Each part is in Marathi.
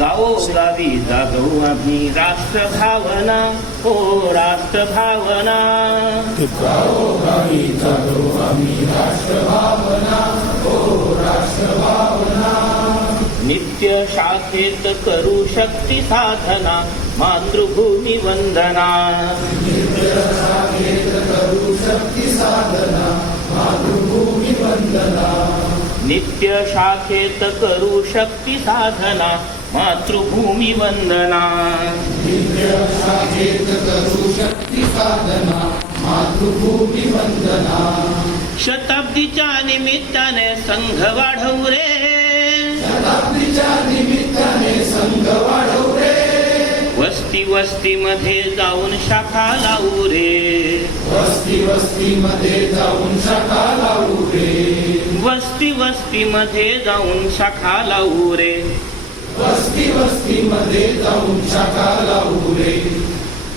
गावो गावी जागवू आम्ही राष्ट्रभावना ओ राष्ट्रभावना. नित्य शाखेत करू शक्ती साधना मातृभूमी वंदना. नित्य शाखेत करू शक्ती साधना मातृभूमी वंदना. शताब्दीच्या निमित्ताने संघ वाढवू रे वस्ती वस्ती मध्ये जाऊन शाखा लावू रे वस्ती वस्ती मध्ये जाऊन शाखा लावू रे वस्ती वस्ती मध्ये जाऊन शाखा लावू रे वस्ती वस्ती मध्ये जाऊन शाखा लावू रे.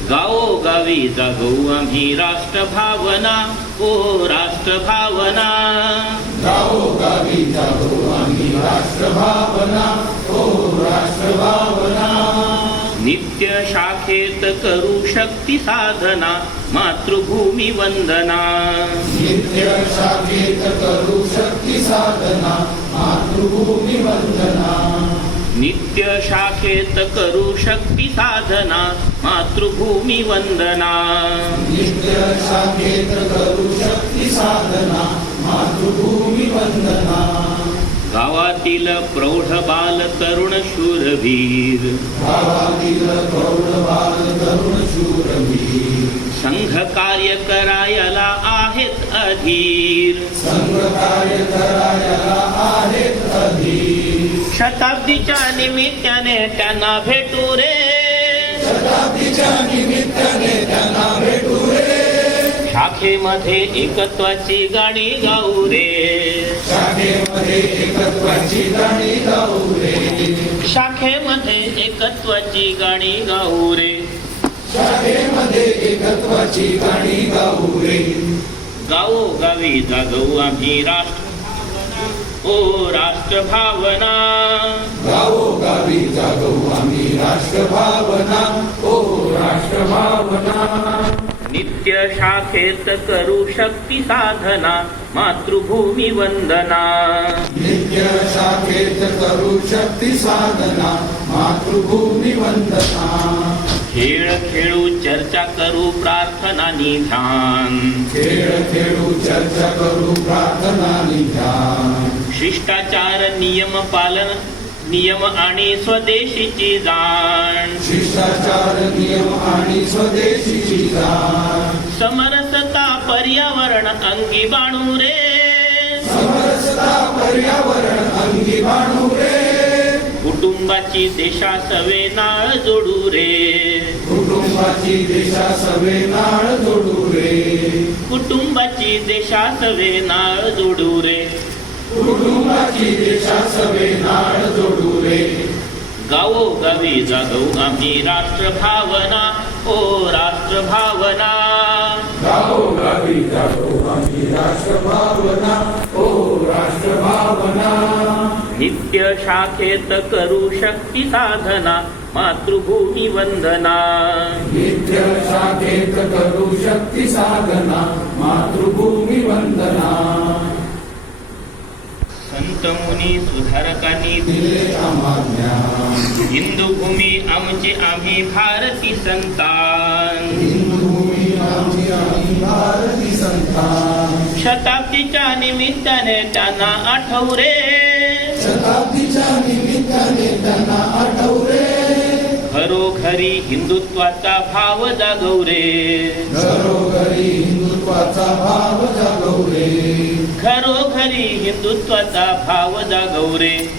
गावो गावी जागवू आम्ही राष्ट्रभावना ओ राष्ट्रभावना. गावो गावी जागो आम्ही राष्ट्रभावना ओ राष्ट्रभावना. नित्य शाखेत करू शक्ती साधना मातृभूमी वंदना. नित्य शाखेत करू शक्ती साधना मातृभूमी वंदना. नित्य शाखेत करू शक्ती साधना मातृभूमी वंदना नित्य शाखेत करू शक्ती साधना मातृभूमी वंदना गावातील प्रौढ बाल तरुण शूरवीर। गावातील प्रौढ बाल तरुण शूरवीर। संघ कार्य करायला आहेत अधीर। संघ कार्य करायला आहेत अधीर। शताब्दीच्या निमित्ताने त्यांना भेटू रे. शताब्दीच्या निमित्ताने त्यांना भेटू रे. शाखेमध्ये एकत्वाची गाणी गाऊ रे. शाखेमध्ये एकत्वाची गाणी गाऊ रे. शाखेमध्ये एकत्वाची गाणी गाऊ रे. शाखेमध्ये एकत्वाची गाणी गाऊ रे. गावो गावी जागवू आम्ही राष्ट्र ओ राष्ट्रभावना। गावो गावी जागो आम्ही राष्ट्रभावना। ओ राष्ट्रभावना। नित्य शाखेत करू शक्ती साधना मातृभूमी वंदना। नित्य शाखेत करू शक्ती साधना मातृभूमी वंदना। खेळ खेळू चर्चा करू प्रार्थना निधान। खेळ खेळू चर्चा करू प्रार्थना निध्यान शिष्टाचार नियम पालन नियम आणि स्वदेशीची जाण. शिष्टाचार नियम आणि स्वदेशीची जाण. समरसता पर्यावरण अंगी बाणू रे. समरसता पर्यावरण अंगी बाणू रे. कुटुंबाची देशा सवे नाळ जोडू रे. कुटुंबाची देशा सवे नाळ जोडू रे. कुटुंबाची देशा सवे नाळ जोडू रे. कुटुंबाची देशा सवे नाळ जोडू रे गावो गावी जागवू आम्ही राष्ट्रभावना ओ राष्ट्रभावना गावो गावी जागो आम्ही राष्ट्रभावना ओ राष्ट्रभावना नित्य शाखेत करू शक्ती साधना मातृभूमी वंदना. नित्य शाखेत करू शक्ती साधना मातृभूमी वंदना. संत मुनी सुधारकांनी हिंदू भूमी आमचे आम्ही भारती संतान. शताब्दीच्या निमित्ताने त्यांना आठवू रे शताब्दीच्या निमित्ताने त्यांना हिंदुत्वाचा भाव जागवू रे घरोघरी हिंदुत्वाचा भाव जागवले. खरोखरी हिंदुत्वाचा भाव जागवू रे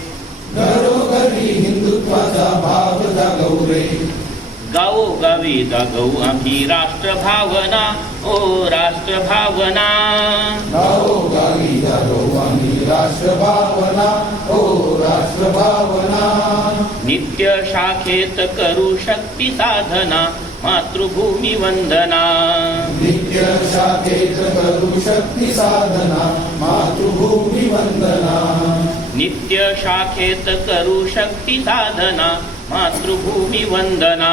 घरोघरी हिंदुत्वाचा भाव जागवले गावो गावी जागवू आम्ही राष्ट्रभावना. ओ राष्ट्रभावना. गावो गावी जागो आम्ही राष्ट्रभावना. ओ राष्ट्रभावना. नित्य शाखेत करू शक्ती साधना. मातृभूमी वंदना शक्ती साधना मातृभूमी वंदना नित्य शाखेत करू शक्ती साधना मातृभूमी वंदना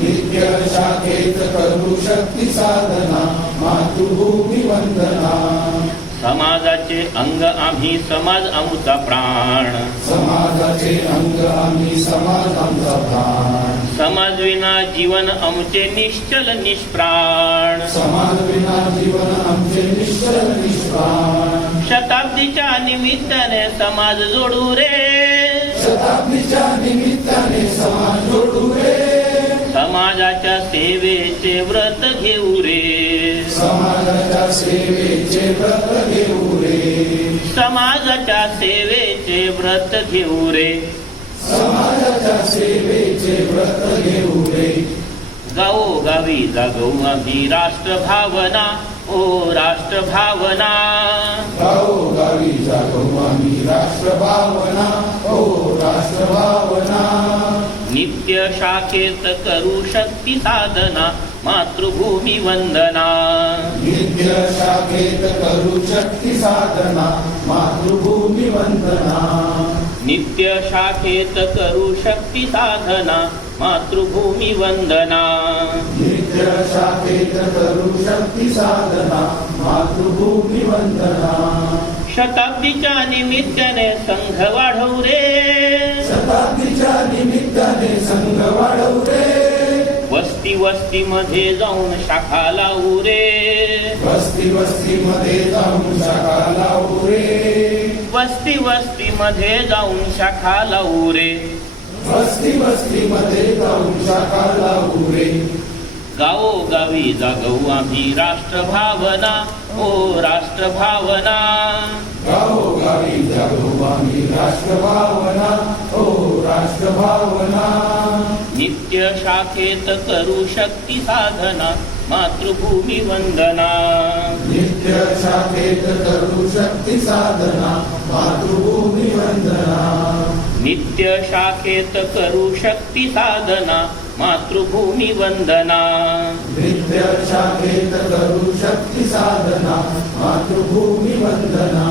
नित्य शाखेत करू शक्ती साधना मातृभूमी वंदना समाजाचे अंग आम्ही समाज आमचा प्राण. समाजाचे अंग आम्ही समाज आमचा प्राण. समाज विना जीवन आमचे निश्चल निष्प्राण. समाज विना जीवन आमचे निश्चल निष्प्राण. शताब्दीच्या निमित्ताने समाज जोडू रे. शताब्दीच्या निमित्ताने समाज जोडू रे. समाजाच्या सेवेचे व्रत घेऊ रे. समाजाच्या सेवेचे व्रत घेऊ रे. समाजाच्या सेवेचे व्रत घेऊ रे. समाजाच्या सेवेचे व्रत घेऊ रे. गावोगावी जागवू आम्ही राष्ट्रभावना ओ राष्ट्रभावना. गावोगावी जागवू आम्ही राष्ट्रभावना ओ राष्ट्रभावना. नित्य शाखेत करू शक्ती साधना मातृभूमी वंदना नित्य शाखेत करू शक्ती साधना मातृभूमी वंदना नित्य शाखेत करू शक्ती साधना मातृभूमी वंदना नित्य शाखेत करू शक्ती साधना मातृभूमी वंदना शताब्दीच्या निमित्ताने संघ वाढवू रे। शताब्दीच्या निमित्ताने संघ वस्ती वस्ती मध्ये जाऊन शाखा लावू रे. वस्ती वस्ती मध्ये जाऊन शाखा लावू रे. वस्ती वस्ती मध्ये जाऊन शाखा लावू रे. वस्ती वस्ती मध्ये जाऊन शाखा लावू रे. गावोगावी जागवू आम्ही राष्ट्रभावना ओ राष्ट्रभावना. गावोगावी जागो आम्ही राष्ट्रभावना ओ राष्ट्रभावना. नित्य शाखेत करू शक्ती साधना मातृभूमी वंदना नित्य शाखेत करू शक्ती साधना मातृभूमी वंदना नित्य शाखेत करू शक्ती साधना मातृभूमी वंदना नित्य शाखेत करू शक्ती साधना मातृभूमी वंदना